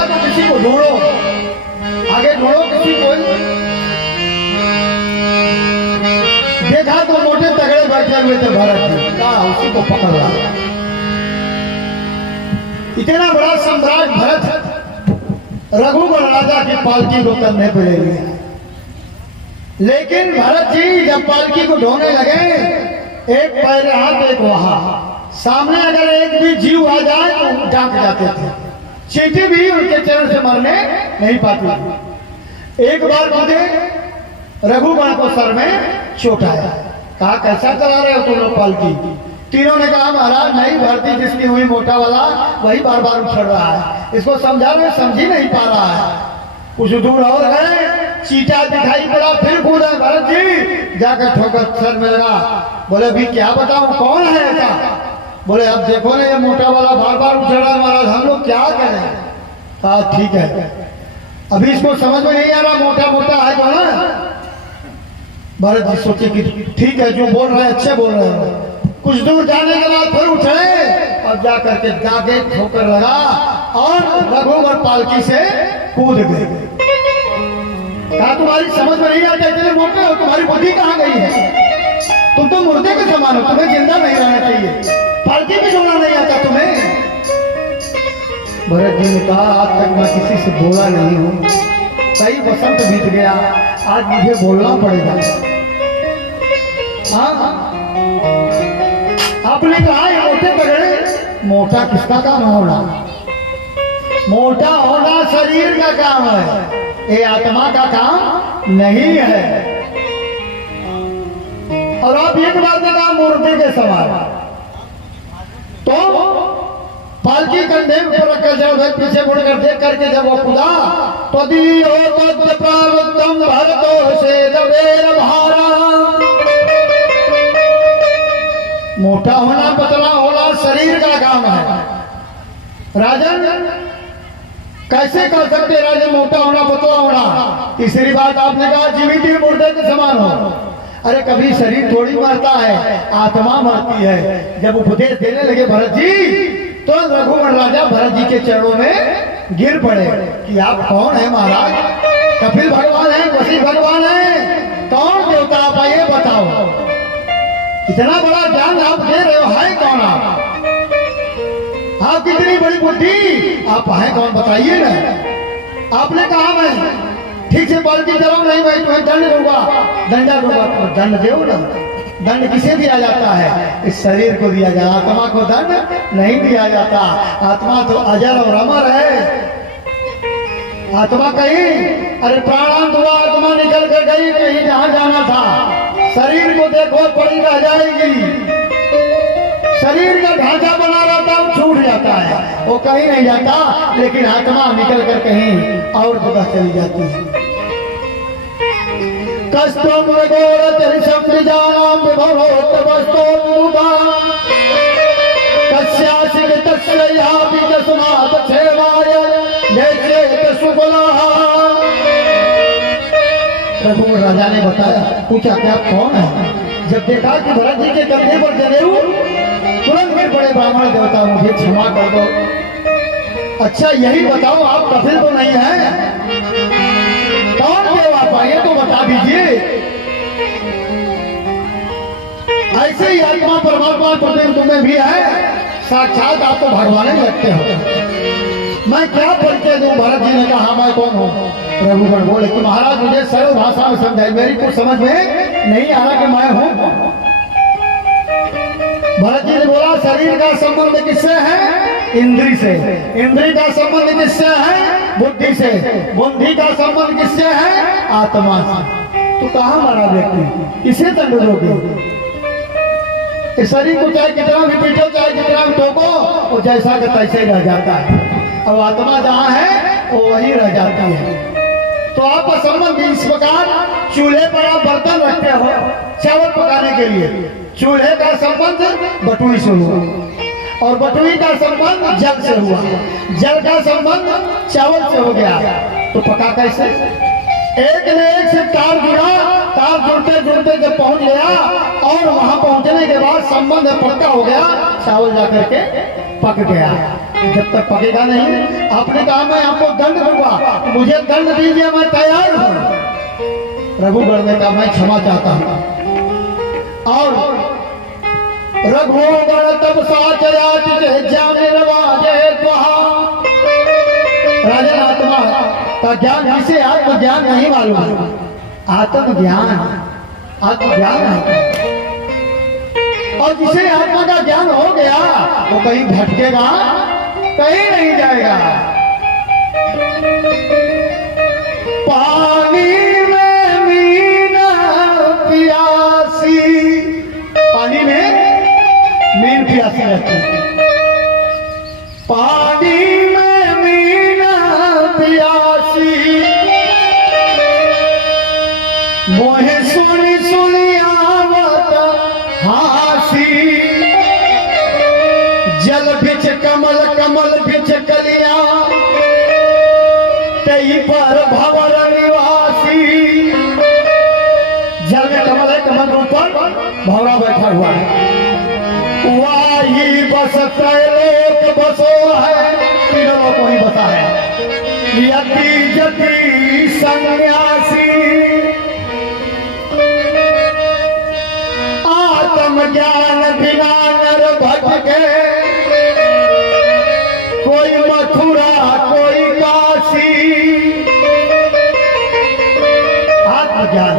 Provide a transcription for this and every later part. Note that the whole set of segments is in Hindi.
गया तो किसी को ढूंढो, आगे ढूंढो किसी को। देखा तो मोटे तगड़े बैठे हुए थे भरत जी, कहा उसी को पकड़ ला। इतना बड़ा सम्राट भरत रघुवर राजा की पालकी को कंधे पे ले लिया, लेकिन भरत जी जब पालकी को ढोने लगे, एक पैर यहाँ तो एक वहां, सामने अगर एक भी जीव आ जाए तो डांट जाते थे, चींटी भी उनके चरण से मरने नहीं पाती थी। एक बार मुझे रघुवर को सर में चोट आया, कहा कैसा चला रहे हो तुम लोग पालकी? तीनों ने कहा महाराज नहीं, भर्ती जिसकी हुई मोटा वाला वही बार बार उछल रहा है, इसको समझा रहे समझ ही नहीं पा रहा है। कुछ दूर और गए, चीटा दिखाई पड़ा, फिर कूदा भरत जी, जाकर ठोकर सर में लगा। बोले अभी क्या बताऊं कौन है ऐसा? बोले अब देखो ना ये मोटा वाला बार बार उछल रहा है महाराज, हम लोग क्या करें? कहा ठीक है, अभी इसको समझ में नहीं आ रहा मोटा मोटा है तो ना। भरत जी सोचे कि ठीक है, जो बोल रहे हैं अच्छे बोल रहे हैं। कुछ दूर जाने के बाद फिर उठे और जाकर के दागे ठोकर लगा और रघुवर पालकी से कूद गए। कहा तुम्हारी समझ में नहीं आता, इतने मोटे हो, तुम्हारी बुद्धि कहाँ गई है? तुम तो मुर्दे के समान हो, तुम्हें जिंदा नहीं रहना चाहिए, पालकी भी जोड़ना नहीं आता तुम्हें। भरत जी ने कहा आज तक मैं किसी से बोला नहीं हूं, कई वसंत बीत गया, आज मुझे बोलना पड़ेगा। हाँ आपने कहा ये मोटे तगड़े, मोटा किसका काम होना? मोटा होना शरीर का काम है, ये आत्मा का काम नहीं है। और आप एक बात ने कहा मुर्दे के समान, तो पालकी कंधे ऊपर रखकर जब पीछे मुड़कर देख करके जब वो कूदा तो दियो तद प्रावतम भरतो से दबेर भारा। मोटा होना पतला होना शरीर का काम है। राजन कैसे कर सकते राजन मोटा होना पतला होना? तीसरी बात आपने कहा जीवित ही मुर्दे के समान हो। अरे कभी शरीर थोड़ी मरता है, आत्मा मरती है। जब उपदेश देने लगे भरत जी तो रघुवर राजा भरत जी के चरणों में गिर पड़े कि आप कौन है महाराज? कपिल भगवान है, वशिष्ठ भगवान है, कौन देवता आप आइए बताओ, इतना बड़ा ज्ञान आप दे रहे हो, है कौन आप कितनी बड़ी बुद्धि, आप हैं कौन बताइए ना। आपने कहा मैं ठीक से पालकी चलाऊं नहीं, मैं तुम्हें दंड दूंगा, दंडा दूंगा। तो दंड दो ना, दंड किसे दिया जाता है? इस शरीर को दिया जाता, आत्मा को दंड नहीं दिया जाता। आत्मा तो अजर और अमर है। आत्मा कहीं अरे प्राणांत हुआ, आत्मा निकल कर गई कहीं जहां जाना था, शरीर को देखो पड़ी रह जाएगी। शरीर का ढांचा बना रहता है, छूट जाता है, वो कहीं नहीं जाता, लेकिन आत्मा निकल कर कहीं और जगह चली जाती है। कष्टम गोर त्रिशम्रिजानाम विभवोत वस्तोनुदा कस्यासिक तस्ययापि तस्मात् क्षेमाय जयते सुकुलः। रघुवर राजा ने बताया, पूछा क्या कौन है? जब देखा कि भरत जी के कंधे पर जनेऊ, तुरंत गिर पड़े ब्राह्मण देवता, मुझे क्षमा कर दो। अच्छा यही बताओ आप कपिल तो नहीं है? कौन देव आप आइए तो बता दीजिए। ऐसे ही आत्मा परमात्मा प्रतिबिंब तुम्हें भी है, साक्षात आप तो भगवान ही लगते हो। मैं क्या परिचय दूं? भरत जी ने कहा मैं कौन हूं? रघुवर बोले कि महाराज मुझे सरल भाषा में समझाइए, मेरी कुछ समझ में नहीं आ रहा कि मैं हूं। भरत जी ने बोला शरीर का संबंध किससे है? इंद्री से। इंद्री का संबंध किससे है? बुद्धि से। बुद्धि का संबंध किससे है? आत्मा से। तो कहाँ मरा व्यक्ति? इसे दंड दोगे? इस शरीर को चाहे कितना भी पीटो, चाहे कितना भी ठोको, वो जैसा का तैसे ही रह जाता है, और आत्मा जहाँ है वो वही रह जाती है। तो आपका संबंध इस प्रकार, चूल्हे पर आप बर्तन रखते हो चावल पकाने के लिए, चूल्हे का संबंध बटुई से हुआ और बटुई का संबंध जल से हुआ, जल का संबंध चावल से हो गया, तो पका कैसे? एक ने एक से तार जुड़ा, तार जुड़ते जुड़ते जब पहुंच गया और वहां पहुंचने के बाद संबंध पक्का हो गया, चावल जाकर के पक गया। जब तक पकेगा नहीं। आपने कहा मैं आपको दंड दूंगा, मुझे दंड दीजिए, मैं तैयार हूं। रघुवर ने कहा मैं क्षमा चाहता हूं। और रघुवर तब साच राजन आत्मा का ज्ञान, जिसे आत्मज्ञान नहीं मालूम, आत्मज्ञान आत्मज्ञान है। और जिसे आत्मा का ज्ञान हो गया वो कहीं भटकेगा, कहीं नहीं जाएगा। पानी में मीना प्यासी, पानी में मीन प्यासी रहती है। पानी में मीना प्यासी, मोहे सुनी सुनी आवत हासी। जल बिच कमल कमल बिच कलिया, तई पर भंवर निवासी। जल में कमल है, कमल के ऊपर भंवरा बैठा हुआ है। वाही बस त्रैलोक बसो है, तीनों लोग वहीं बसा है। यति जति सन्यासी, आत्म ज्ञान बिना नर भटके। कोई मथुरा कोई काशी, आत्मज्ञान।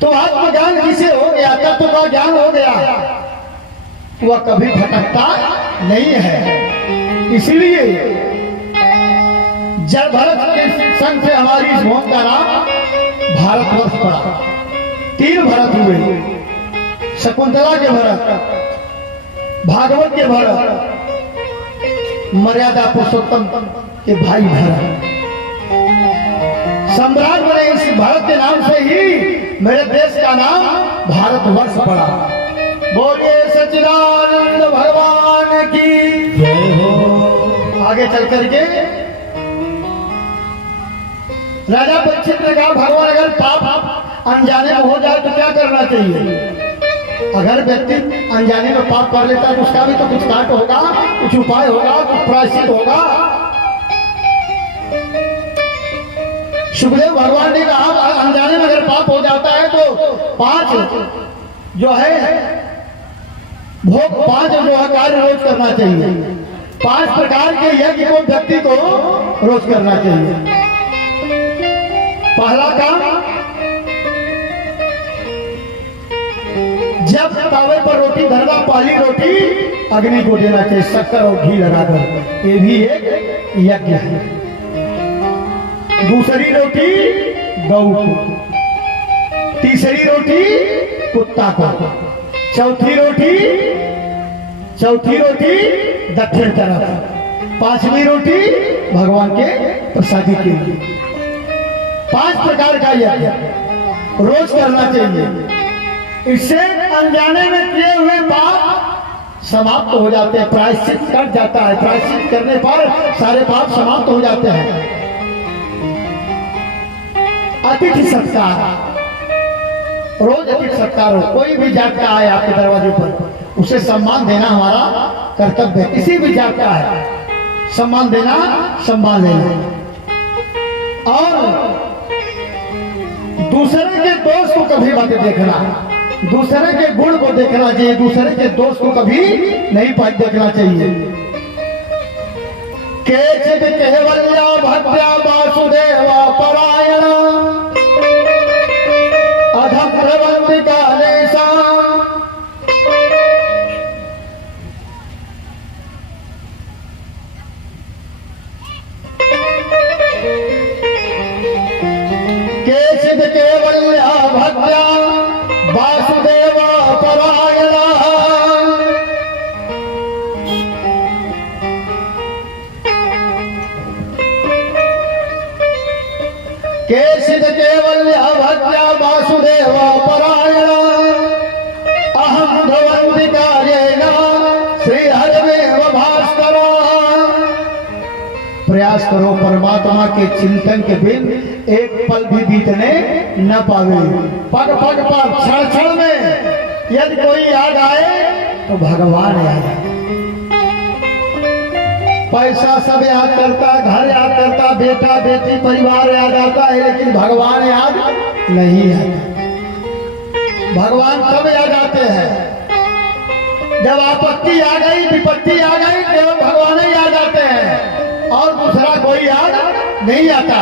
तो आत्मज्ञान जिसे हो गया, तत्व का ज्ञान हो गया, वह कभी भटकता नहीं है। इसलिए जब भरत के संग से हमारी इस भूमि का नाम भारतवर्ष पड़ा। 3 भरत हुए, शकुंतला के भरत, भागवत के भरत, मर्यादा पुरुषोत्तम के भाई भरत। सम्राट बने इस भारत के नाम से ही मेरे देश का नाम भारतवर्ष पड़ा। बोलिए सच्चिदानंद भगवान की जय हो। आगे चल करके राजा परीक्षित ने कहा भगवान अगर पाप अनजाने में हो जाए तो क्या करना चाहिए? अगर व्यक्ति अनजाने में पाप कर लेता है तो उसका भी तो कुछ काट होगा, कुछ उपाय होगा, कुछ प्रायश्चित होगा। सुखदेव भगवान ने कहा अनजाने में अगर पाप हो जाता है तो 5 जो है भोग, 5 जो है कार्य रोज करना चाहिए। 5 प्रकार के यज्ञ को व्यक्ति को रोज करना चाहिए। पहला काम, जब तावे पर रोटी धरना, पहली रोटी अग्नि को देना चाहिए, शक्कर और घी लगाकर। ये भी एक यज्ञ है। दूसरी रोटी गौ को, तीसरी रोटी कुत्ता को, चौथी रोटी दक्षिण तरफ, 5वीं रोटी भगवान के प्रसादी के लिए। 5 प्रकार का यज्ञ रोज करना चाहिए। इससे अनजाने में किए हुए पाप समाप्त हो जाते हैं, प्रायश्चित कट जाता है। प्रायश्चित करने पर सारे पाप समाप्त हो जाते हैं। अतिथि सत्कार, रोज अतिथि सत्कार हो। कोई भी जात का आए आपके दरवाजे पर, उसे सम्मान देना हमारा कर्तव्य है। किसी भी जात का है, सम्मान देना, सम्मान लेना। और दूसरे के दोष को कभी मत देखना, दूसरे के गुण को देखना चाहिए, दूसरे के दोष को कभी नहीं देखना चाहिए। केचित् केवल्या भद्रा वासुदेवा परायण, अधम प्रबंधिका लेसा। केचित् केवल्या भद्रा वासुदेवा परायण, केचित् केवल्या भद्रा वासुदेवा परायण, अहं भवन्ति कार्येण श्रीहरिमेव भास्कर। प्रयास करो परमात्मा के चिंतन के बिन एक पल भी बीतने न पावे। पग पग पर, क्षण क्षण में यदि कोई याद आए तो भगवान याद आए। पैसा सब याद करता, घर याद करता, बेटा बेटी परिवार याद आता है, लेकिन भगवान याद नहीं आता। भगवान कब याद आते हैं? जब आपत्ति आ गई, विपत्ति आ गई, केवल भगवान ही याद आते हैं और दूसरा कोई याद नहीं आता।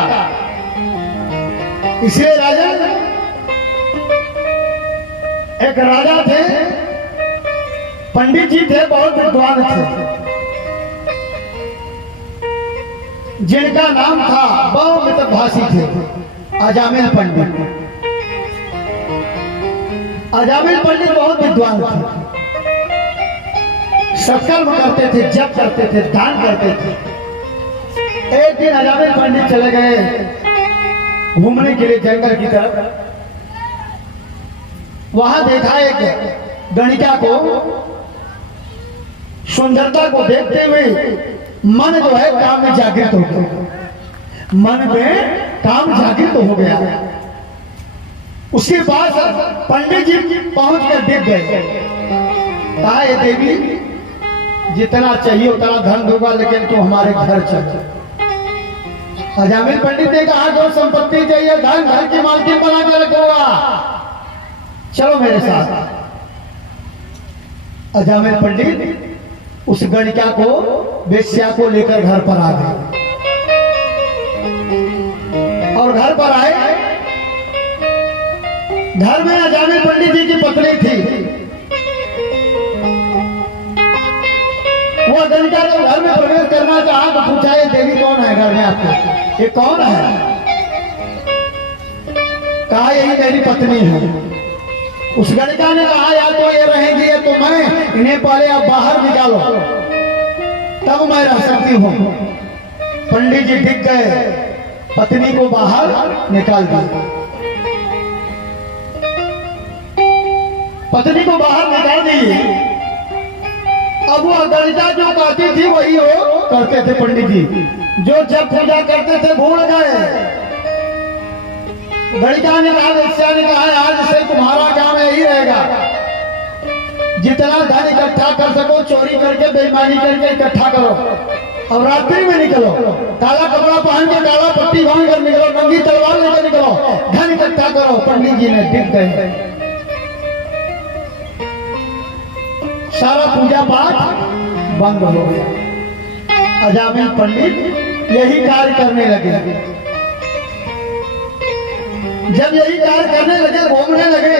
इसलिए राजन, एक राजा थे, पंडित जी थे, बहुत विद्वान थे, जिनका नाम था, बहुत मितभाषी थे, अजामिल पंडित। अजामिल पंडित बहुत विद्वान थे, सत्कर्म करते थे, जप करते थे, दान करते थे। एक दिन अजामिल पंडित चले गए घूमने के लिए जंगल की तरफ। वहां देखा एक गणिका को, सुंदरता को देखते हुए मन जो है काम में जागृत हो गया, मन में काम जागृत हो गया। उसके पास पंडित जी पहुंच कर दिख गए। कहा, ये देवी, जितना चाहिए उतना धन दूंगा, लेकिन तू हमारे घर चल। अजामिल पंडित ने कहा, जो संपत्ति चाहिए, धन, घर की मालकिन बना के रखूंगा, चलो मेरे साथ। अजामिल पंडित उस गणिका को, वेश्या को लेकर घर पर आ गए और घर पर आए। घर में अजामिल पंडित जी की पत्नी थी। वो गणिका जब घर में प्रवेश करना चाहा तो पूछा, ये देवी कौन है घर में आपको? ये कौन है? कहा, यही मेरी पत्नी है। उस गणिका ने कहा, या तो ये रहेंगी या तो मैं, इन्हें पहले आप बाहर निकालो, तब मैं रह सकती हूँ। पंडित जी दिख गए, पत्नी को बाहर निकाल दिया। पत्नी को बाहर निकाल दिए। अब वो गणिका जो कहती थी वही वो करते थे पंडित जी, जो जब पूजा करते थे भूल गए। गणिका ने कहा, वेश्या ने कहा, आज से तुम्हारा काम यही रहेगा, जितना धन इकट्ठा कर सको चोरी करके, बेईमानी करके इकट्ठा करो। अब रात्रि में निकलो, काला कपड़ा पहन के, काला पट्टी बांध कर निकलो, नंगी तलवार लेकर निकलो, धन इकट्ठा करो। पंडित जी ने दिख गए। सारा पूजा पाठ बंद हो गया। अजामिल पंडित यही कार्य करने लगे। जब यही कार्य करने लगे, घूमने लगे,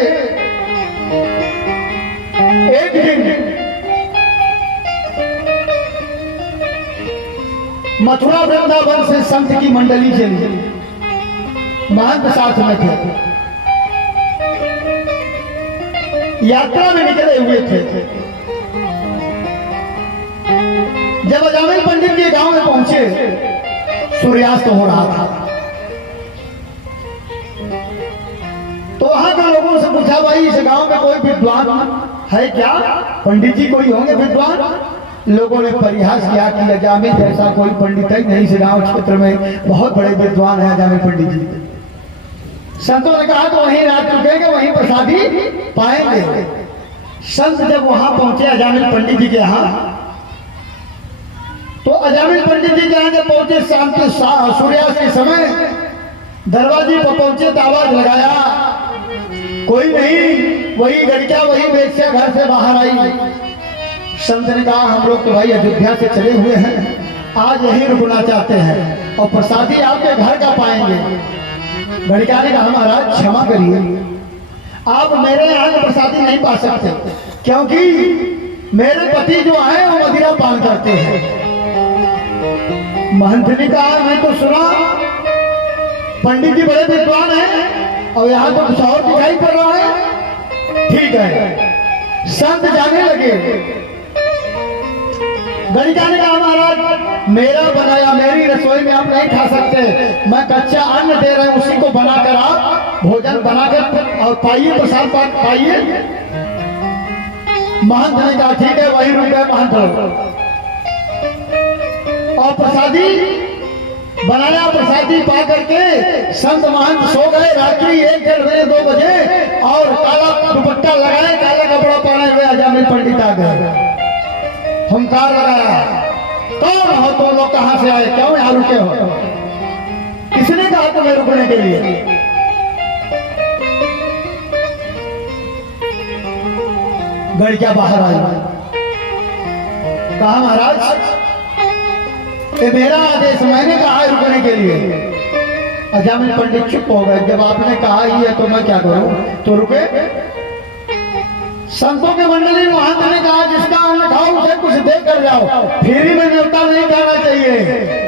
एक दिन मथुरा वृंदावन से संत की मंडली चली। महंत साथ में थे, यात्रा में निकले हुए थे। जब अजामिल पंडित के गांव में पहुंचे, सूर्यास्त हो रहा था। तो वहां के लोगों से पूछा, भाई इस गांव में कोई विद्वान है क्या? पंडित जी कोई होंगे विद्वान? लोगों ने परिहास किया कि अजामिल जैसा कोई पंडित है नहीं इस गांव क्षेत्र में, बहुत बड़े विद्वान है अजामिल पंडित जी। संतों ने कहा, तो वहीं रात रुकेंगे, वहीं प्रसादी पाएंगे। संत जब वहां पहुंचे अजामिल पंडित जी के यहाँ, तो अजामिल पंडित जी के यहाँ जब पहुंचे, शाम के सूर्यास्त के समय दरवाजे पर पहुंचे, तो आवाज लगाया, कोई नहीं। वही गणिका, वही वेश्या घर से बाहर आई। संत ने कहा, हम लोग तो भाई अयोध्या से चले हुए हैं, आज यहीं रुकना चाहते हैं और प्रसादी आपके घर का पाएंगे। गणिका ने कहा, महाराज क्षमा करिए, आप मेरे यहाँ प्रसादी नहीं पा सकते, क्योंकि मेरे पति जो है वो मदिरा पान करते हैं। महंत ने कहा, मैं तो सुना पंडित जी बड़े विद्वान हैं और यहाँ तो कुछ और दिखाई पड़ रहा है। ठीक है। संत जाने लगे। गणिका ने कहा, महाराज मेरा बनाया, मेरी रसोई में आप नहीं खा सकते, मैं कच्चा अन्न दे रहे हैं, उसी को बनाकर आप भोजन बनाकर और पाइए, प्रसाद पाइए। महंत ने कहा, ठीक है, वही रुक गए महंत और प्रसादी बनाया। प्रसादी पा करके संत महंत सो गए। रात्रि 1 डेढ़ बजे 2 बजे और काला दुपट्टा लगाए, काला कपड़ा पहने हुए अजामिल पंडित आ गए। हुंकार लगाया, कौन हो तुम लोग, कहां से आए, क्यों यहाँ रुके हो? किसने कहा तुम्हें रुकने के लिए? गड़िया बाहर आई, कहा महाराज ये मेरा आदेश, मैंने कहा है रुकने के लिए। अजामिल पंडित चुप हो गए, जब आपने कहा ही है तो मैं क्या करूं, तो रुके। संतों के मंडली महंत ने कहा जिसका अन्न खाओ उसे कुछ दे कर जाओ, फ्री में न्योता नहीं खाना चाहिए,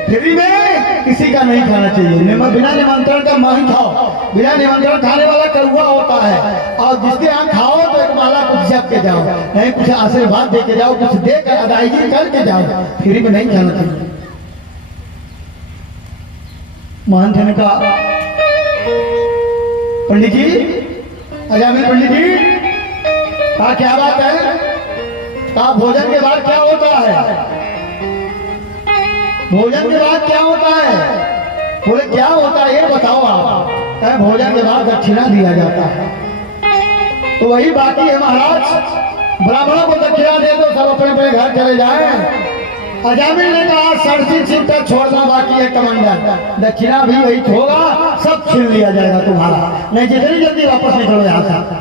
फ्री में किसी का नहीं खाना चाहिए, बिना निमंत्रण का मही खाओ, बिना निमंत्रण खाने वाला कड़ुआ होता है, और जिसके यहाँ खाओ तो एक माला कुछ जप के जाओ, नहीं कुछ आशीर्वाद दे के जाओ, कुछ दे कर अदायगी करके जाओ, फ्री में नहीं खाना चाहिए। महंत ने कहा पंडित जी, अजामिल पंडित जी, कहा क्या बात है? कहा भोजन के बाद क्या होता है? भोजन के बाद क्या होता है? बोले क्या होता है ये बताओ आप। कहा भोजन के बाद दक्षिणा दिया जाता है। तो वही बाकी है महाराज, ब्राह्मणों को दक्षिणा दे दो, सब अपने अपने घर चले जाएं। अजामिल ने कहा सरसी चिंता छोड़ना बाकी है कमांडर, दक्षिणा भी वही होगा, सब छीन लिया जाएगा तुम्हारा, नहीं जितनी जल्दी वापस निकलो यहाँ से।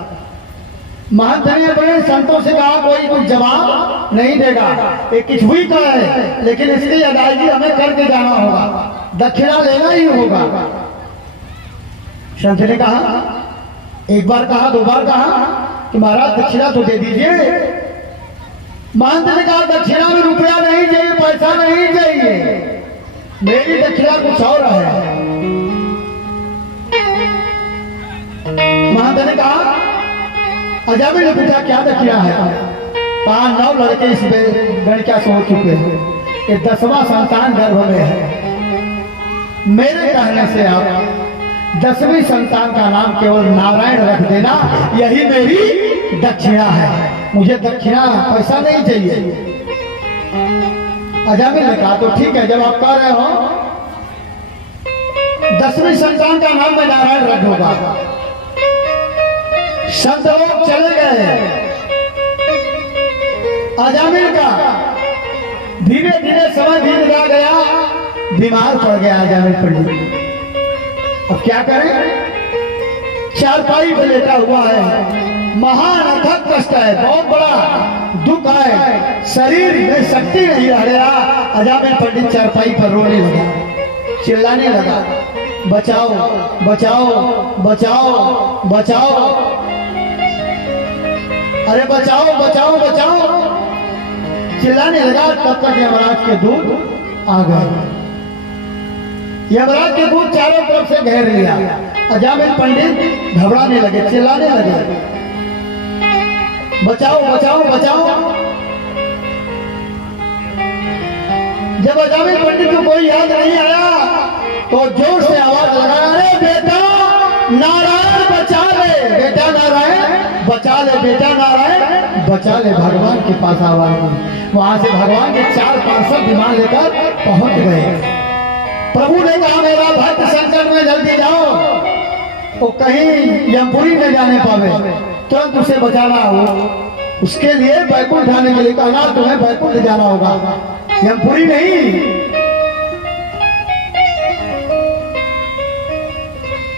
महंत ने अपने संतों से कहा कोई कुछ जवाब नहीं देगा, ये कुछ हुई का है, लेकिन इसकी अदायगी हमें करके जाना होगा, दक्षिणा लेना ही होगा। संत ने कहा, एक बार कहा, दो बार कहा कि महाराज दक्षिणा तो दे दीजिए। महंत ने कहा दक्षिणा में रुपया नहीं चाहिए, पैसा नहीं चाहिए, मेरी दक्षिणा कुछ और है। महंत ने कहा, अजामिल ने पूछा क्या दक्षिणा है? कहा 9 लड़के इस गणिका से हो चुके हैं, ये 10वां संतान गर्भ में है, मेरे कहने से आप 10वीं संतान का नाम केवल नारायण रख देना, यही मेरी दक्षिणा है, मुझे दक्षिणा पैसा नहीं चाहिए। अजामिल ने कहा तो ठीक है, जब आप कह रहे हो 10वीं संतान का नाम मैं नारायण रख दूंगा। संत लोग चले गए, अजामिल का धीरे धीरे समय बीतता गया, बीमार पड़ गया अजामिल पंडित। अब क्या करें, चारपाई पे लेटा हुआ है, महान अथक कष्ट है, बहुत बड़ा दुख है, शरीर में शक्ति नहीं रह गया। अजामिल पंडित चारपाई पर रोने लगा, चिल्लाने लगा, बचाओ बचाओ बचाओ बचाओ, अरे बचाओ बचाओ बचाओ, चिल्लाने लगा। तब तक यमराज के दूत आ गए, यमराज के दूत चारों तरफ से घेर लिया। अजामिल पंडित घबराने लगे, चिल्लाने लगे, बचाओ बचाओ बचाओ। जब अजामिल पंडित को कोई याद नहीं आया तो जोर से आवाज लगा, अरे बेटा नारायण बचा ले, बेटा नारायण बचा ले, बेटा नारायण बचा ले। भगवान के पास आवाज हुई, वहां से भगवान के 4 पार्षद विमान लेकर पहुंच गए। प्रभु ने कहा मेरा भक्त संकट में जल्दी जाओ, वो कहीं यमपुरी न जाने पावे, तुरंत उसे बचाना हो, उसके लिए बैकुंठ जाने के लिए कहना, तुम्हें बैकुंठ जाना होगा, यमपुरी नहीं।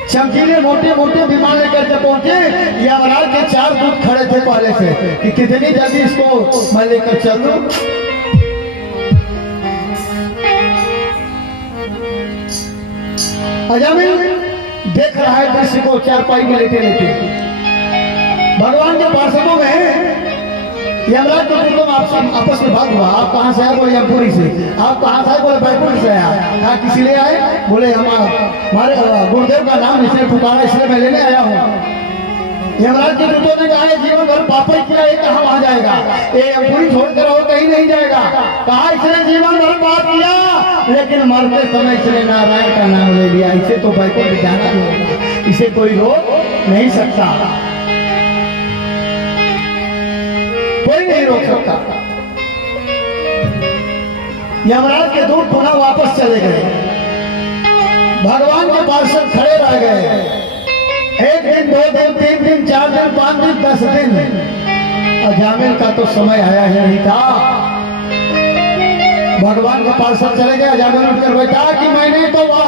चमकीले मोटे मोटे विमान लेकर जब पहुंचे, यमराज के 4 दूत खड़े थे पहले से कि कितनी जल्दी इसको मैं लेकर चल लूं। अजामिल देख रहा है दृश्य को, चारपाई में लेटे लेटे। भगवान के पार्षदों में यमराज के दूतों में आपस में बात हुआ, आप कहाँ से आए? बोले यमपुरी से। आप कहाँ से आए? बोले बैकुंठ से आया। कहा किसी लिए आए? बोले हमारे गुरुदेव का नाम इसने पुकारा, इसलिए मैं लेने आया हूँ। यमराज के दूतों ने कहा जीवन भर पाप ही किया, ये कहाँ वहां जाएगा, ये यमपुरी छोड़कर और कहीं नहीं जाएगा। कहा इसने जीवन भर पाप किया, लेकिन मरते समय इसने नारायण का नाम ले लिया, इसे तो बैकुंठ जाना ही होगा, इसे कोई रोक नहीं सकता, कोई नहीं रोक सकता। यमराज के दूत पुनः वापस चले गए, भगवान के पार्षद खड़े रह गए। 1 दिन 2 दिन 3 दिन 4 दिन 5 दिन 10 दिन, अजामिल का तो समय आया ही नहीं था। भगवान के पार्षद चले गए, जाने उठकर बैठा कि मैंने तो वह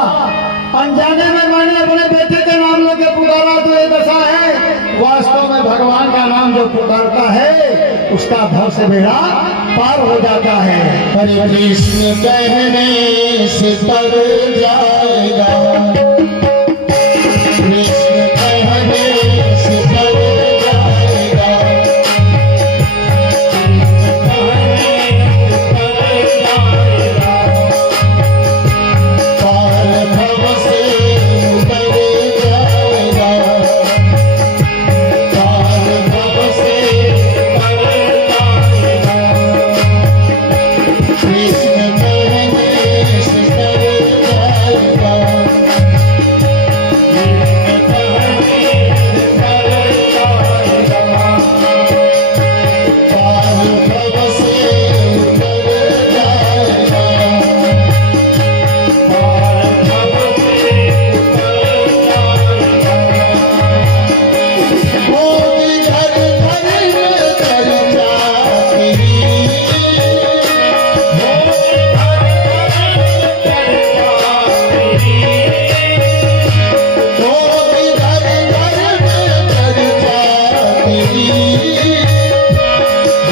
अनजाने में मैंने अपने बेटे के नाम लेके पुकारा तो ये दशा है। वास्तव में भगवान का नाम जो पुकारता है उसका भव से बेड़ा पार हो जाता है। हरे कृष्ण कहने से तर जाएगा, कृष्ण कहने से तर जाएगा, पार भव से उतर जाएगा, पार भव से उतर जाएगा, कृष्ण कहने से तर जाएगा, पार भव से उतर जाएगा, मोदी घर घर में चर्चा तेरी,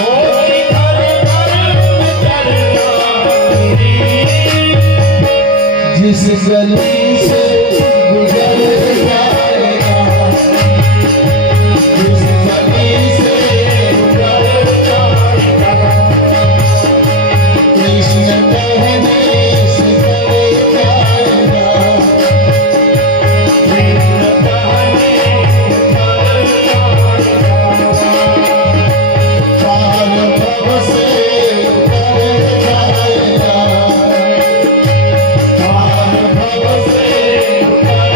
मोदी घर घर में चर्चा तेरी, जिस गली से गुजर जाएगा, जिस गली से गुजर जाएगा, कृष्ण कहने से तर जाएगा, कृष्ण कहने से तर जाएगा, पार भव से उतर जाएगा, पार भव से उतर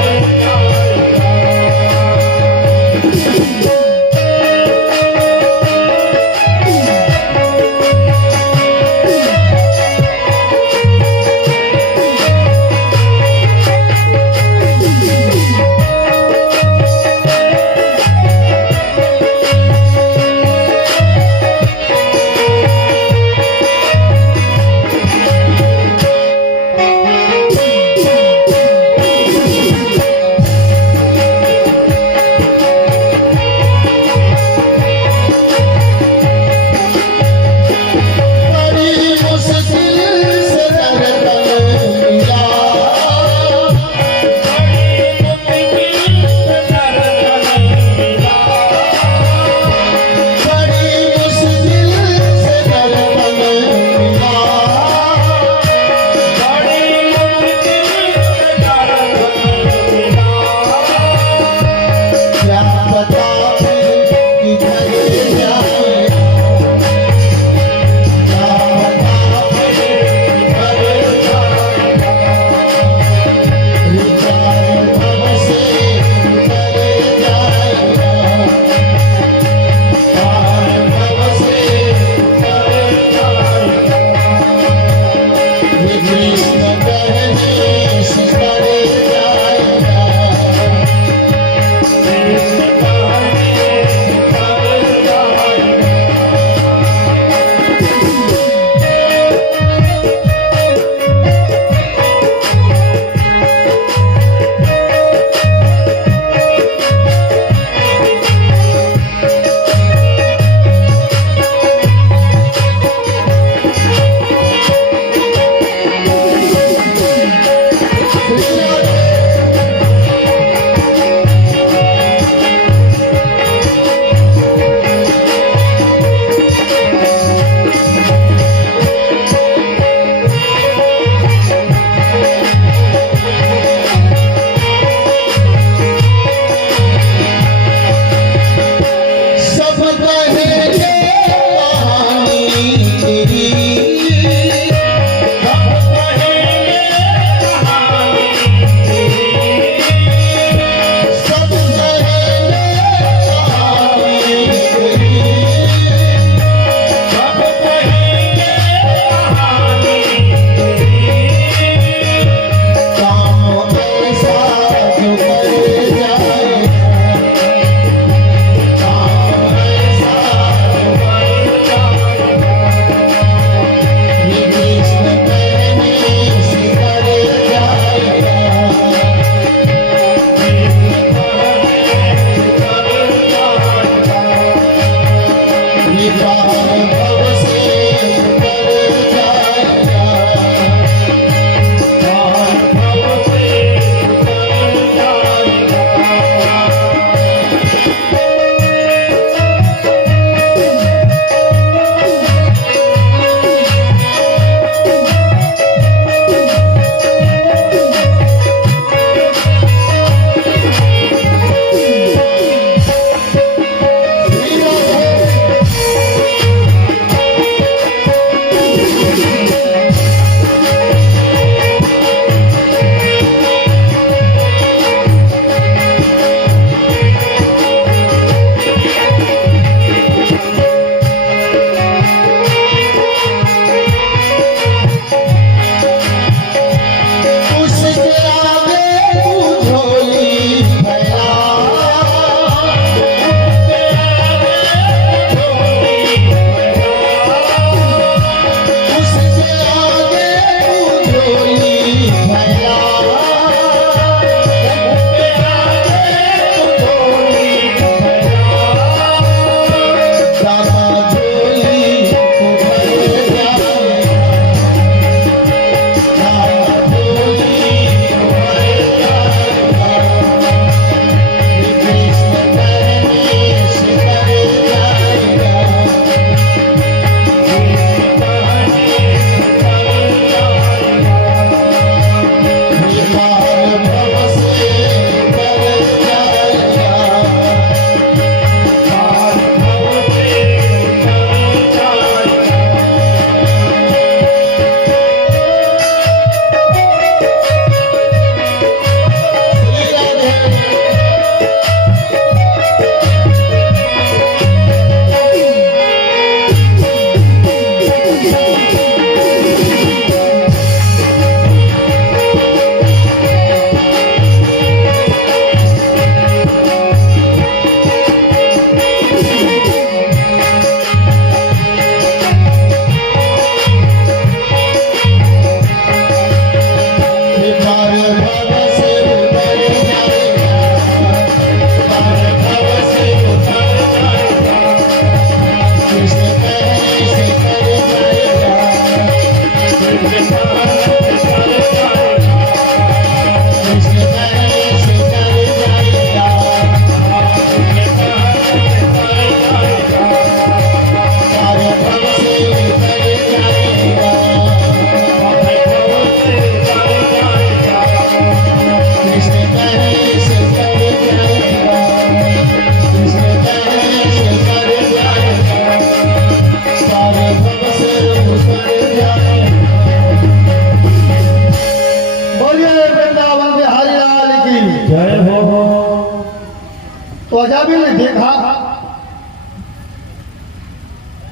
अजामिल ने देखा,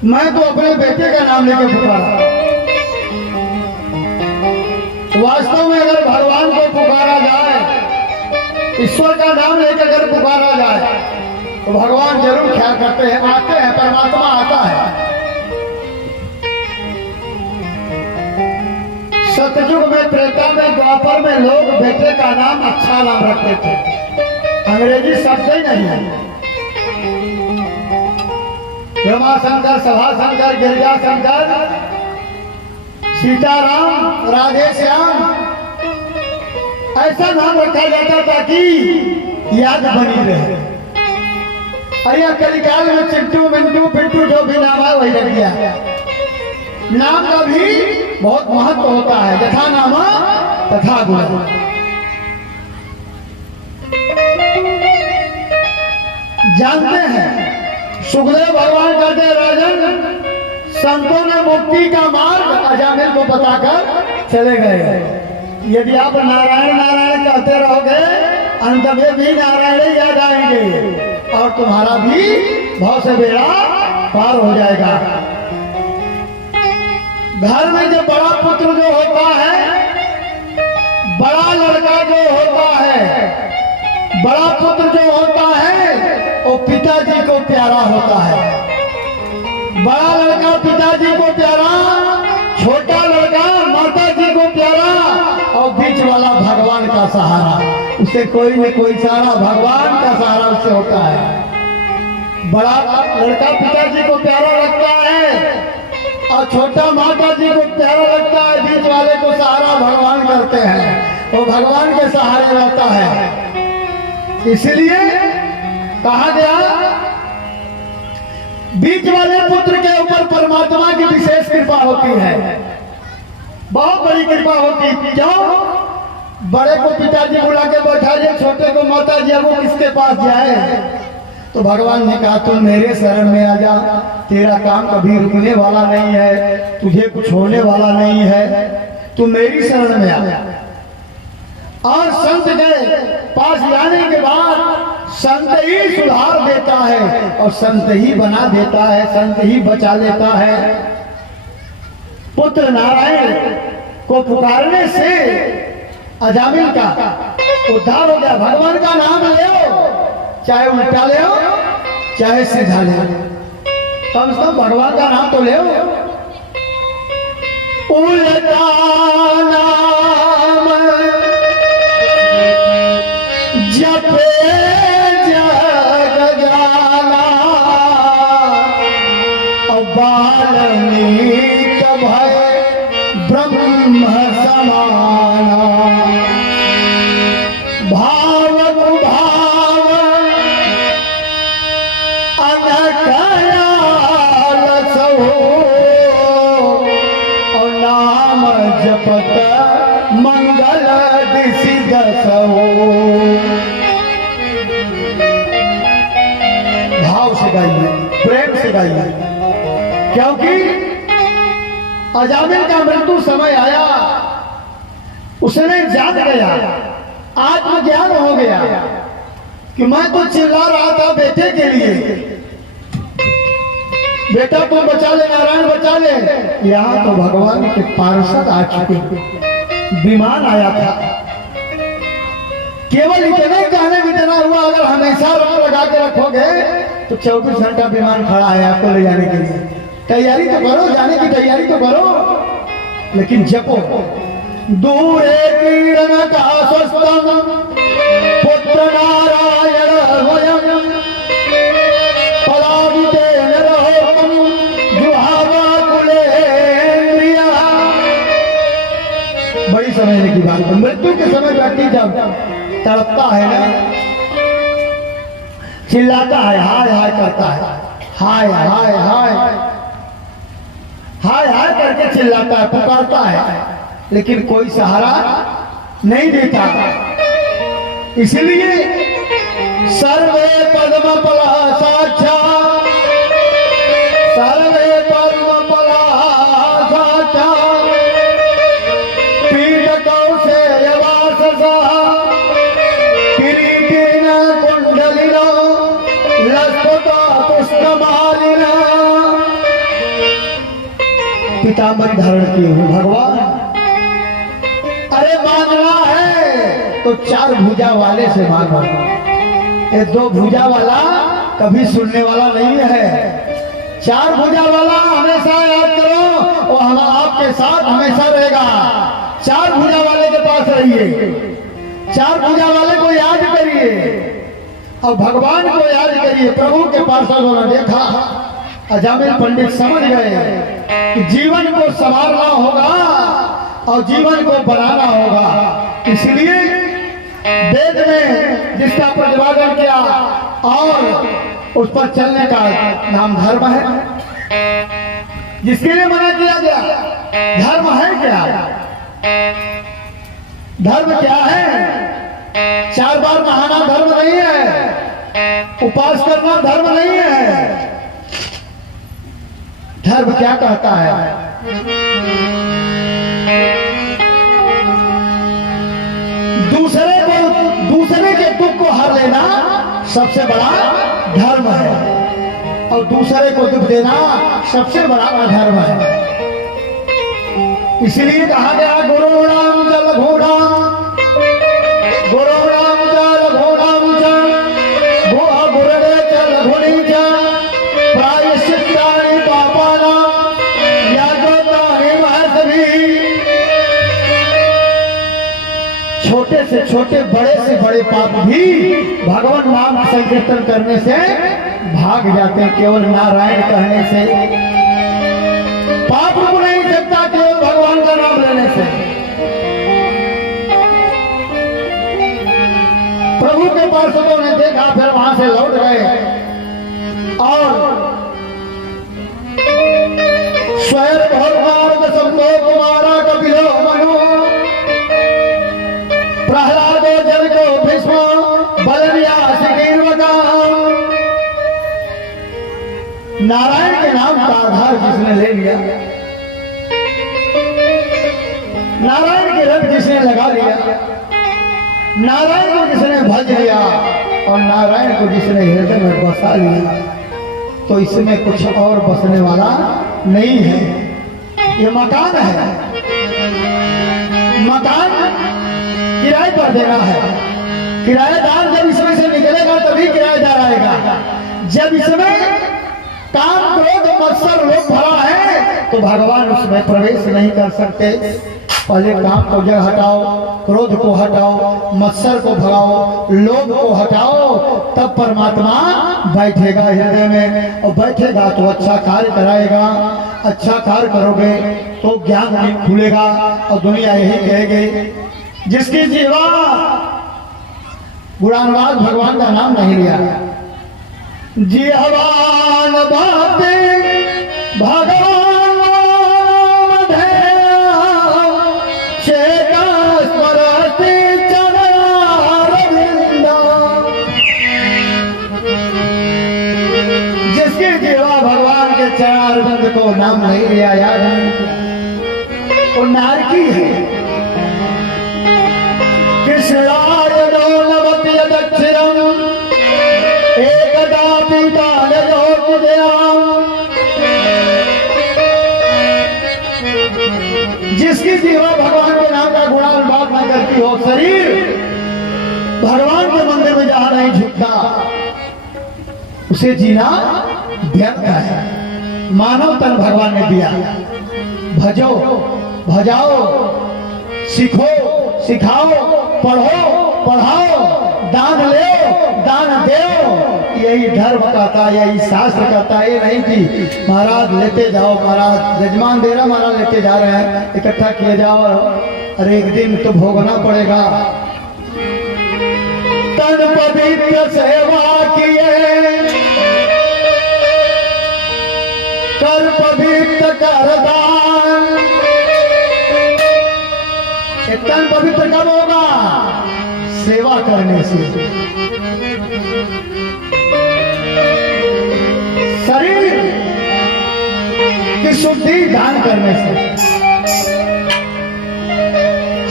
मैं तो अपने बेटे का नाम लेकर पुकारा। वास्तव में अगर भगवान को पुकारा जाए, ईश्वर का नाम लेकर अगर पुकारा जाए, तो भगवान जरूर ख्याल करते हैं, आते हैं, परमात्मा आता है। सतयुग में, त्रेता में, द्वापर में लोग बेटे का नाम अच्छा नाम रखते थे, अंग्रेजी शब्द ही नहीं है। रमाशंकर, सभाशंकर, गिरिजा शंकर, सीताराम, राधे श्याम, ऐसा नाम रखा जाता ताकि याद बनी रहे। अरे कलिकाल में चिंटू, मिंटू, पिंटू जो भी नाम है वही रख दिया। नाम का भी बहुत महत्व होता है, यथा नाम तथा गुण। जानते हैं सुखदेव भगवान कहते, राजन संतों ने मुक्ति का मार्ग अजामिल को बताकर चले गए। यदि आप नारायण नारायण कहते रहोगे, अंत में भी नारायण ही याद आएंगे और तुम्हारा भी भव से बेड़ा पार हो जाएगा। घर में जो बड़ा पुत्र जो होता है, बड़ा लड़का जो होता है, बड़ा पुत्र जो होता है वो पिताजी को प्यारा होता है। बड़ा लड़का पिताजी को प्यारा, छोटा लड़का माताजी को प्यारा और बीच वाला भगवान का सहारा। उसे कोई न कोई सहारा भगवान का सहारा उससे होता है। बड़ा लड़का पिताजी को प्यारा लगता है और छोटा माता जी को प्यारा लगता है, बीच वाले को सहारा भगवान करते हैं, वो भगवान के सहारे रहता है। इसलिए कहा गया बीच वाले पुत्र के ऊपर परमात्मा की विशेष कृपा होती है, बहुत बड़ी कृपा होती है। क्यों? बड़े को पिताजी बुला के बैठा दिए, छोटे को माता जी, वो किसके पास जाए? तो भगवान ने कहा तुम मेरे शरण में आ जा, तेरा काम कभी रुकने वाला नहीं है, तुझे कुछ होने वाला नहीं है, तू मेरी शरण में आ। और संत के पास जाने के बाद संत ही सुधार देता है और संत ही बना देता है, संत ही बचा लेता है। पुत्र नारायण को पुकारने से अजामिल का उद्धार हो गया। भगवान का नाम ले, चाहे उल्टा ले हो चाहे सीधा ले, कम से कम भगवान का नाम तो ले। उल्टा नाम जपे जग जाना, और बाल्मीक भय ब्रह्म समाना। भावक भाव अनकयाल सहो, और नाम जपत मंगल दिशि दसहो। भाव से गाइए, प्रेम से गाइए, क्योंकि अजामिल का मृत्यु समय आया, उसने जान गया, आत्मज्ञान हो गया कि मैं तो चिल्ला रहा था बेटे के लिए, बेटा तो बचा ले, नारायण बचा ले। यहाँ तो भगवान के पार्षद आ चुके, विमान आया था। केवल इतने कहने में इतना हुआ, अगर हमेशा राम लगा के रखोगे तो 24 घंटा विमान खड़ा है आपको ले जाने के लिए। तैयारी तो करो, जाने की तैयारी तो करो, लेकिन जपो। दूरे किरण का स्वस्तम पुत्र नारायण वयम, पलाविते नरहोतम जुहावा कुलेन्द्रिया। बड़ी समझने की बात है, मृत्यु के समय व्यक्ति जब तड़पता है ना, चिल्लाता है, हाय हाय करता है, हाय हाय हाय हाय हाय करके चिल्लाता है, पुकारता है, लेकिन कोई सहारा नहीं देता। इसलिए सर्वे पद्म पलासाक्षा, सर्वे पद्म पलासाक्षा, पीठ कौशेयवाससा, किरीटिन कुंडलिनो पीताम्बरी धारण किए हुए भगवान। अरे मांगना है तो 4 भुजा वाले से मांगो, ये 2 भुजा वाला कभी सुनने वाला नहीं है। 4 भुजा वाला हमेशा याद करो, वो हम आपके साथ हमेशा रहेगा। 4 भुजा वाले के पास रहिए, 4 भुजा वाले को याद करिए और भगवान को याद करिए। प्रभु के पार्षदों ने देखा, अजामिल पंडित समझ गए कि जीवन को संवारना होगा और जीवन को बनाना होगा। इसलिए वेद में जिसका प्रतिपादन किया और उस पर चलने का नाम धर्म है। जिसके लिए मना किया गया, धर्म है क्या? धर्म क्या है? 4 बार नहाना धर्म नहीं है, उपवास करना धर्म नहीं है। धर्म क्या कहता है? दूसरे के दुख को हर लेना सबसे बड़ा धर्म है और दूसरे को दुख देना सबसे बड़ा अधर्म है। इसलिए कहा गया गुरुणाम जल घोड़ाम, गुरुणाम जल घोड़ाम गुरुडे जल घोड़ी प्रायश्चित्तानि पापानां याजोतानि महर्षि। छोटे से छोटे, बड़े से बड़े पाप भी भगवान नाम संकीर्तन करने से भाग जाते हैं। केवल नारायण कहने से पाप रुक नहीं सकता, केवल भगवान का नाम लेने से। प्रभु के पार्षदों ने देखा, फिर वहां से लौट गए और स्वयं भगवान संभो कुमारा कपिलो मनु प्रहलादो जल को भीष्म बलव्यासकीर्वका। नारायण के नाम का आधार जिसने ले लिया, नारायण के रंग जिसने लगा लिया, नारायण को जिसने भज लिया और नारायण को जिसने हृदय में बसा लिया, तो इसमें कुछ और बसने वाला नहीं है। ये मकान है, मकान किराए पर देना है। किराएदार जब इसमें से निकलेगा तभी किराएदार आएगा। जब इसमें काम क्रोध मत्सर लोभ भरा है तो भगवान उसमें प्रवेश नहीं कर सकते। पहले काम को जड़ हटाओ, क्रोध को हटाओ, मत्सर को भगाओ, लोभ को हटाओ, तब परमात्मा बैठेगा हृदय में। और बैठेगा तो अच्छा कार्य कराएगा। अच्छा कार्य करोगे तो ज्ञान भी खुलेगा और दुनिया यही कहेगी जिसकी जीवा गुणानुवाद भगवान का नाम नहीं लिया। जीवान बातें भगवान चरणारविंद को नाम नहीं लिया, याद वो नारकी है। कृष्णाय नवति दक्षिणम एकदा पीताल जिसकी जीवा भगवान के नाम का गुणानुवाद न करती हो, शरीर भगवान के मंदिर में जहां नहीं झुकता, उसे जीना व्यर्थ है। मानव तन भगवान ने दिया, भजो भजाओ, सीखो सिखाओ, पढ़ो पढ़ाओ, दान ले दान दो। यही धर्म कहता, यही शास्त्र कहता है। ये नहीं कि महाराज लेते जाओ, महाराज यजमान दे रहा, महाराज लेते जा रहे हैं, इकट्ठा किए जाओ, अरे एक दिन तो भोगना पड़ेगा। तन पवित्र सेवा किए कर पवित्र कर दान। तन पवित्र कब होगा? सेवा करने से। शरीर की शुद्धि दान करने से।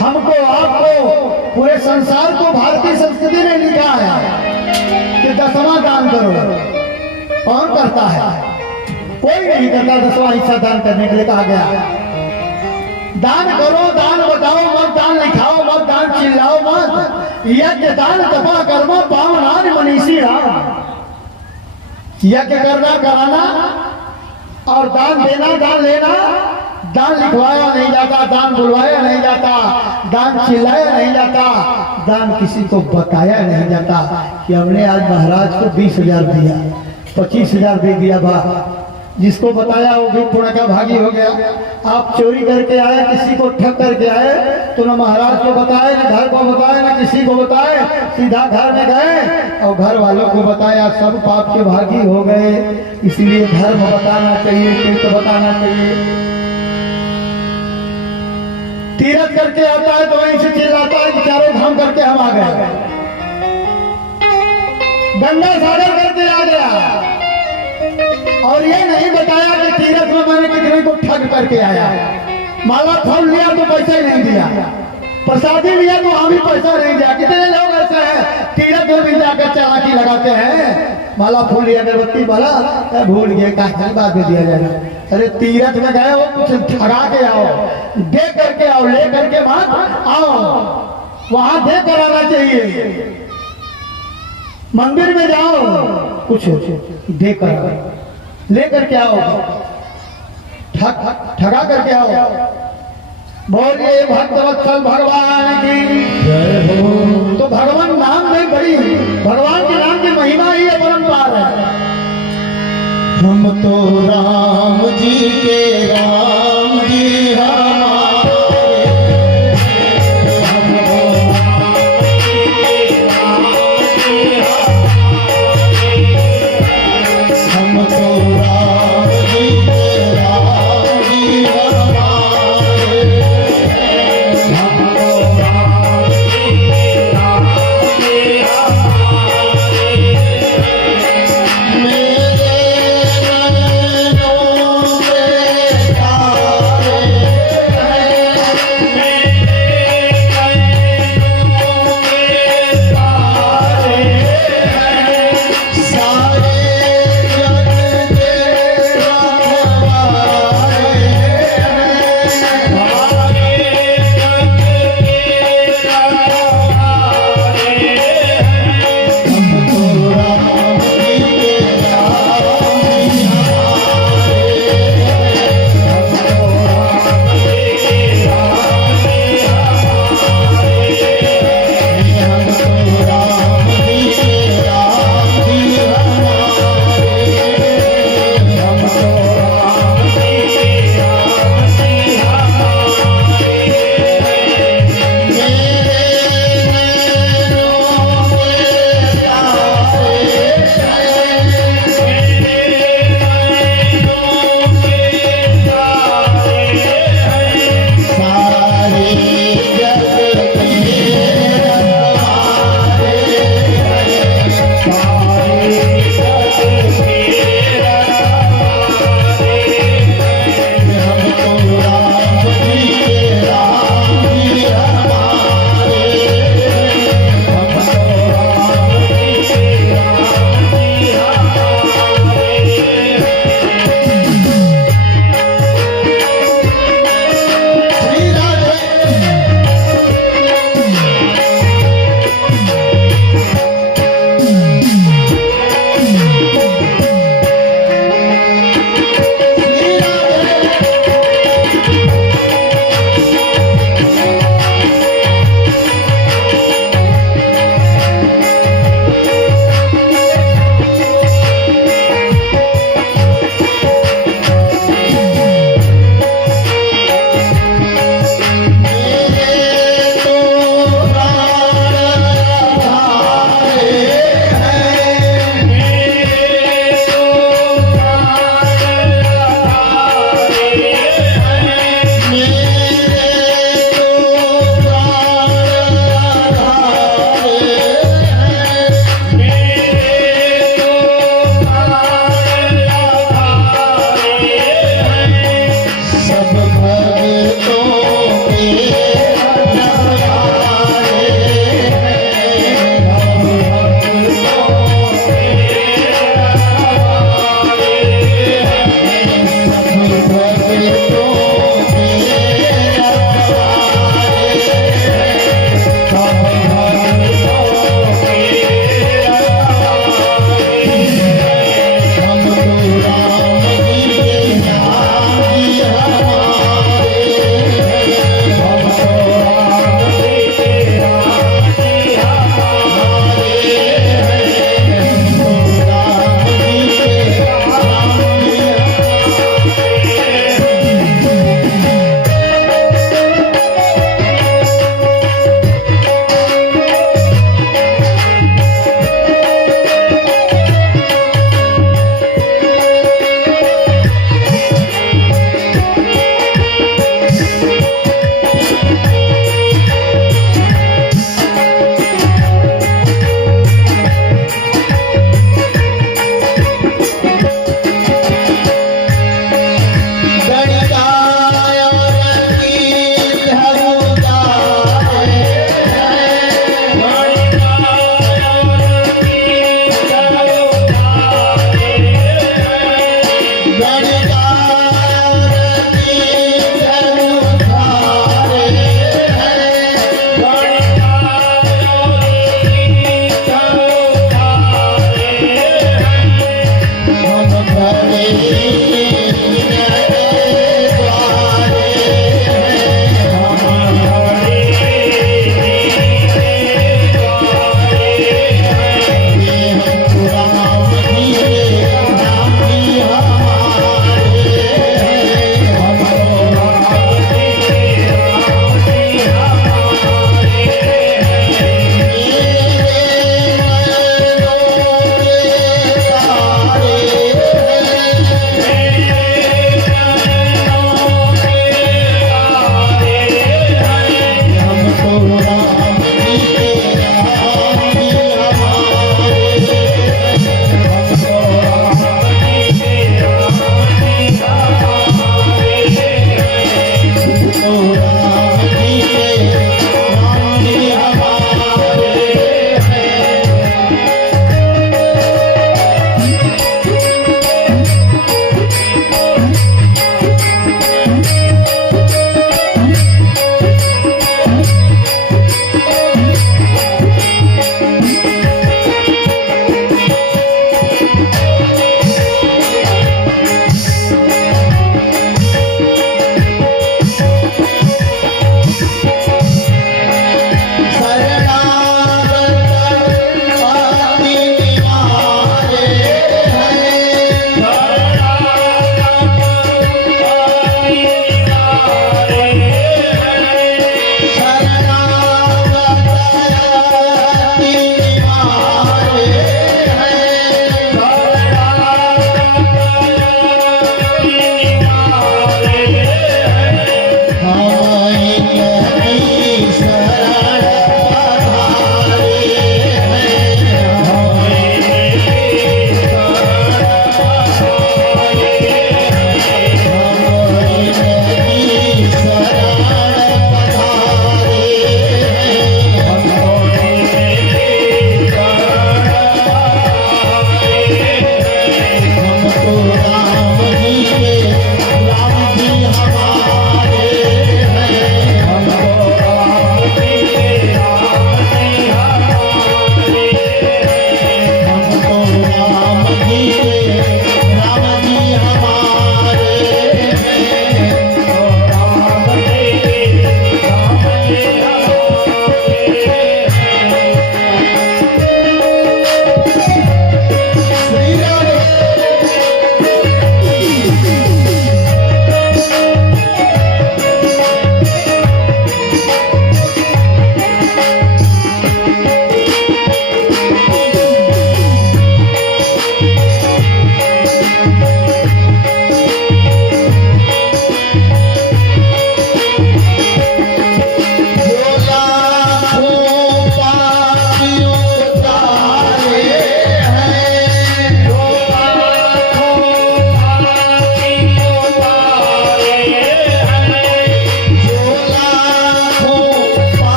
हमको आपको पूरे संसार को भारतीय संस्कृति ने लिखा है कि 10वां दान करो। कौन करता है? कोई नहीं करता। 10वां हिस्सा दान करने के लिए कहा गया। दान करो, दान बताओ मत, दान लिखाओ मत, दान चिल्लाओ मत। यज्ञ दान तपा कर्म पावनान मनीषी राम। यज्ञ करना कराना और दान देना दान लेना। दान लिखवाया नहीं जाता, दान बुलवाया नहीं जाता, दान चिल्लाया नहीं जाता, दान किसी को बताया नहीं जाता कि हमने आज महाराज को 20,000 दिया, 25,000 दे दिया बा। जिसको बताया वो भी पुण्य का भागी हो गया। आप चोरी करके आए, किसी को ठग करके आए तो न महाराज को बताए, न घर को बताए, न किसी को बताए, सीधा घर में गए और घर वालों को बताया, सब पाप के भागी हो गए। इसलिए धर्म बताना चाहिए, तीर्थ बताना चाहिए। तीर्थ करके आता है तो वहीं से चिल्लाता है कि चारों धाम करके हम आ गए, गंगा सागर करके आ गया, और ये नहीं बताया कि तीर्थ में मैंने कितने को ठग करके आया। माला फल लिया तो पैसा ही नहीं दिया, प्रसादी लिया तो हम ही पैसा नहीं दिया। कितने लोग ऐसे हैं तीर्थ में भी जाकर चालाकी लगाते हैं, माला फूल लिया, अगरबत्ती वाला भूल गए, कहा बाद में दिया जाएगा। अरे तीर्थ में गए हो, कुछ ठगा के आओ, दे करके आओ, ले करके मत आओ, वहां दे कर आना चाहिए। मंदिर में जाओ, कुछ दे कर ले करके आओ, ठगा करके आओ। बोलिए भक्तवत्सल भगवान की जय हो। तो भगवान नाम में बड़ी, भगवान के नाम की महिमा ही है, परंपार है। हम तो राम जी के राम जी हमारे, हम तो राम जी के राम जी हमारे, हम तो राम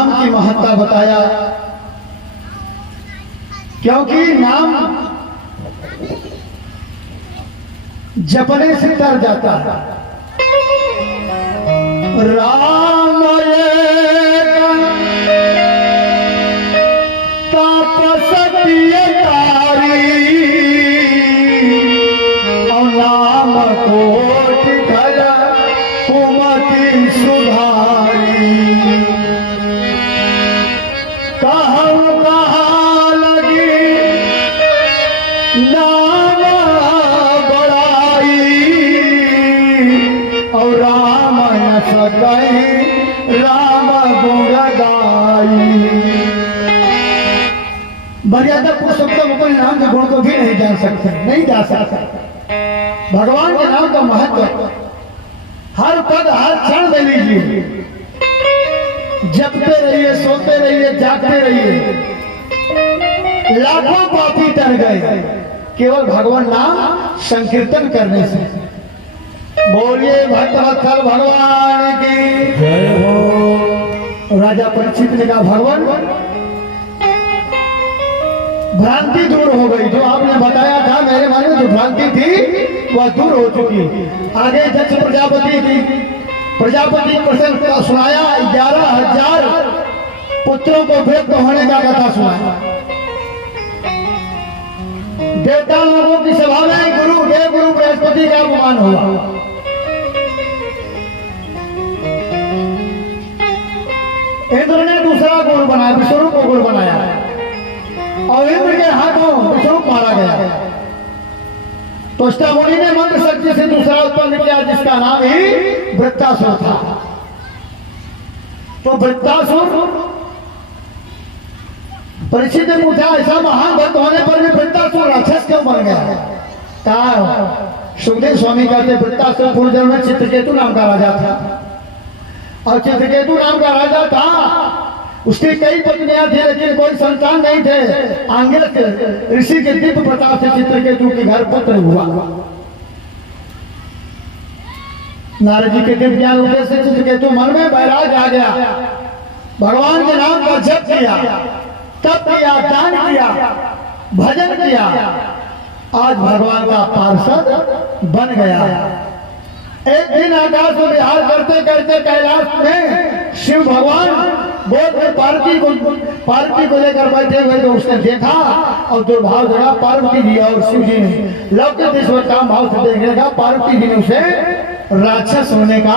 नाम की महत्ता बताया, क्योंकि नाम जपने से तर जाता है। राम और नाम कोट धर कुमति सुधारी। कहूँ कहाँ लगी नाम बड़ाई और राम न सकई राम गुण गाई। मर्यादा पुरुषोत्तम अपने नाम के गुण को भी नहीं जान सकते, नहीं जा सकते। भगवान के नाम का महत्व हर पद हर क्षण दे लीजिए, जपते रहिए, सोते रहिए, जागते रहिए। लाखों पापी तर गए केवल भगवान नाम संकीर्तन करने से। बोलिए भक्तवत्सल भगवान की जय हो। राजा परीक्षित ने कहा, भगवान भ्रांति दूर हो गई, जो आपने बताया था मेरे मन में जो भ्रांति थी वह दूर हो चुकी। आगे दक्ष प्रजापति प्रसन्न सुनाया, 11,000 पुत्रों को व्यक्त होने का कथा सुनाया। देवता लोगों की सभा में गुरु बृहस्पति का अपमान हुआ। इंद्र ने दूसरा गुरु बनाया, विष्णु को गुरु बनाया और इंद्र के हाथों विष्णु मारा गया। त्वष्टा मुनि ने मंत्र शक्ति से दूसरा उत्पन्न किया, जिसका नाम ही वृत्तासुर था। तो वृत्तासुर परीक्षित ने पूछा, ऐसा महान भक्त होने पर भी वृत्तासुर राक्षस क्यों बन गया? कहा सुखदेव स्वामी कहते, वृत्तासुर पूर्व जन्म में चित्रकेतु नाम का राजा था और चित्रकेतु नाम का राजा था। उसकी कई पत्नियां थी लेकिन कोई संतान नहीं थे। आंगिरस ऋषि के दिव्य प्रताप से चित्रकेतु के घर पुत्र हुआ। नारद जी के दिव्य ज्ञान होने से चित्रकेतु मन में बैराग आ गया। भगवान के नाम का जप किया, तप किया, दान किया, भजन किया। आज भगवान का पार्षद बन गया। एक दिन आकाश में विहार करते करते कैलाश में शिव भगवान बोध में पार्वती को लेकर बैठे हुए तो उसने देखा और दुर्भाव जगा पार्वती जी और शिव जी ने लौकिक ईश्वर का भाव से देखने लगा। पार्वती जी ने उसे राक्षस होने का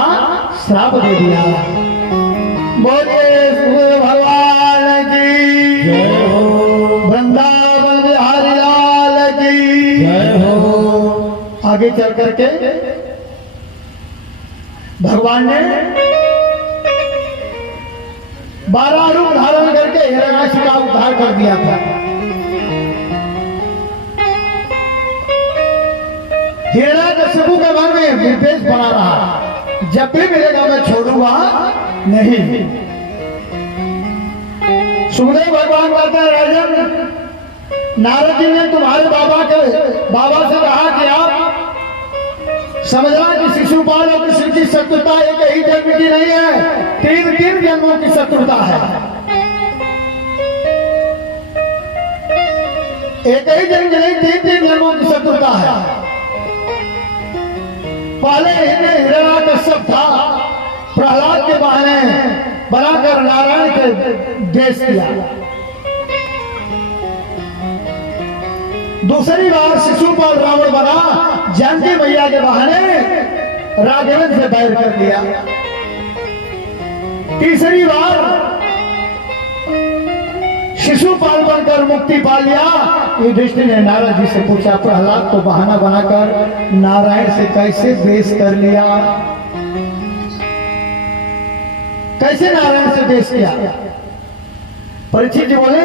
श्राप दे दिया। बोलिए सूर्य भगवान की जय हो। वृंदावन बिहारी लाल की जय हो। आगे चल करके भगवान ने 12 रूप धारण करके हिरण्याक्ष का उद्धार कर दिया था। हिरण्याकशिपु के मन में विद्वेष बना रहा, जब भी मिलेगा मैं छोड़ूंगा नहीं। सुखदेव भगवान कहते हैं, राजन नारद जी ने तुम्हारे बाबा से कहा कि आप समझना कि शिशुपाल और कृष्ण की शत्रुता एक ही जन्म की नहीं है, 3 जन्मों की शत्रुता है। एक ही जन्म की नहीं, 3 जन्मों की शत्रुता है। पहले हिरण्याकश्यप था, प्रहलाद के बहाने बनाकर नारायण के देश किया। दूसरी बार शिशुपाल रावण बना, जानकी मैया के बहाने राघवन से बैर कर लिया। तीसरी बार शिशुपाल बनकर मुक्ति पा लिया। युधिष्ठिर ने नारद जी से पूछा, प्रहलाद को बहाना बनाकर नारायण से कैसे द्वेष कर लिया, कैसे नारायण से द्वेष किया? परीक्षित जी बोले,